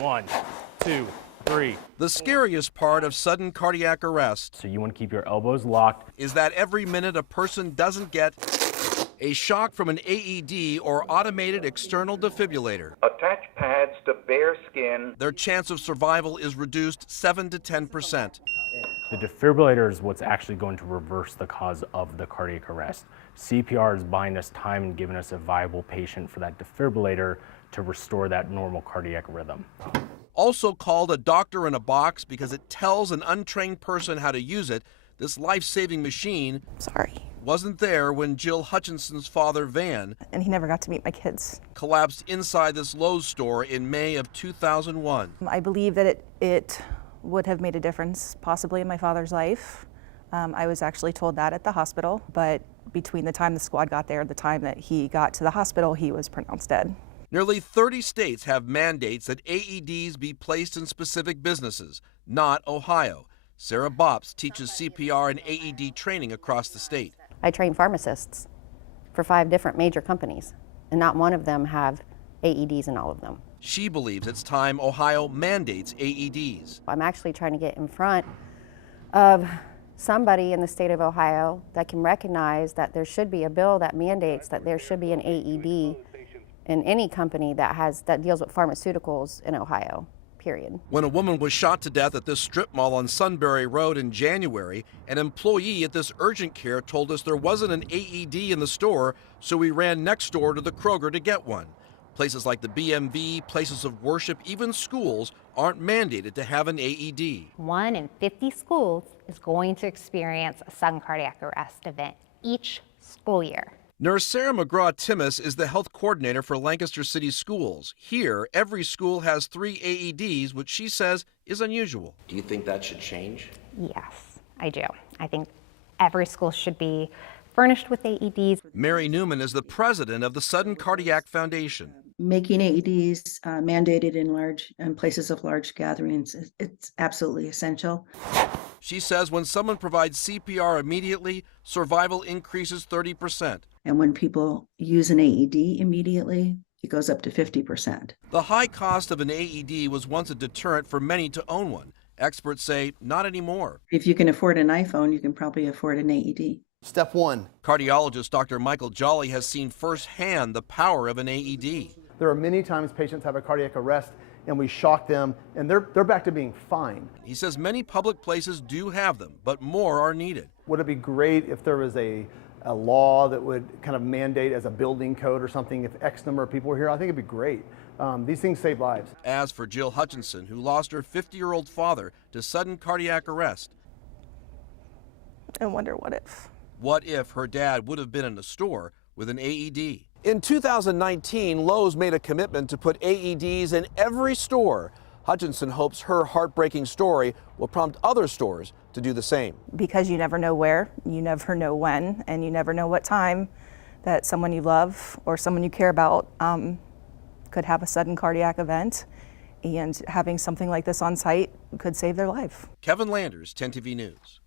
1, 2, 3. The scariest part of sudden cardiac arrest So you want to keep your elbows locked. is that every minute a person doesn't get a shock from an AED or automated external defibrillator. Attach pads to bare skin. Their chance of survival is reduced 7 to 10%. The defibrillator is what's actually going to reverse the cause of the cardiac arrest. CPR is buying us time and giving us a viable patient for that defibrillator to restore that normal cardiac rhythm. Also called a doctor in a box because it tells an untrained person how to use it, this life-saving machine wasn't there when Jill Hutchinson's father, Van, and he never got to meet my kids. collapsed inside this Lowe's store in May of 2001. I believe that it would have made a difference possibly in my father's life. I was actually told that at the hospital, but between the time the squad got there and the time that he got to the hospital, he was pronounced dead. Nearly 30 states have mandates that AEDs be placed in specific businesses, not Ohio. Sarah Bops teaches CPR and AED training across the state. I train pharmacists for 5 different major companies, and not one of them have AEDs in all of them. She believes it's time Ohio mandates AEDs. I'm actually trying to get in front of somebody in the state of Ohio that can recognize that there should be a bill that mandates that there should be an AED in any company that deals with pharmaceuticals in Ohio, period. When a woman was shot to death at this strip mall on Sunbury Road in January, an employee at this urgent care told us there wasn't an AED in the store, so we ran next door to the Kroger to get one. Places like the BMV, places of worship, even schools aren't mandated to have an AED. 1 in 50 schools is going to experience a sudden cardiac arrest event each school year. Nurse Sarah McGraw-Timmis is the health coordinator for Lancaster City Schools. Here, every school has 3 AEDs, which she says is unusual. Do you think that should change? Yes, I do. I think every school should be furnished with AEDs. Mary Newman is the president of the Sudden Cardiac Foundation. Making AEDs mandated in places of large gatherings, it's absolutely essential. She says when someone provides CPR immediately, survival increases 30%. And when people use an AED immediately, it goes up to 50%. The high cost of an AED was once a deterrent for many to own one. Experts say not anymore. If you can afford an iPhone, you can probably afford an AED. Step 1. Cardiologist Dr. Michael Jolly has seen firsthand the power of an AED. There are many times patients have a cardiac arrest and we shock them and they're back to being fine. He says many public places do have them, but more are needed. Would it be great if there was a law that would kind of mandate as a building code or something if X number of people were here? I think it'd be great. These things save lives. As for Jill Hutchinson, who lost her 50-year-old father to sudden cardiac arrest, I wonder what if. What if her dad would have been in a store with an AED? In 2019, Lowe's made a commitment to put AEDs in every store. Hutchinson hopes her heartbreaking story will prompt other stores to do the same. Because you never know where, you never know when, and you never know what time that someone you love or someone you care about could have a sudden cardiac event, and having something like this on site could save their life. Kevin Landers, 10 TV News.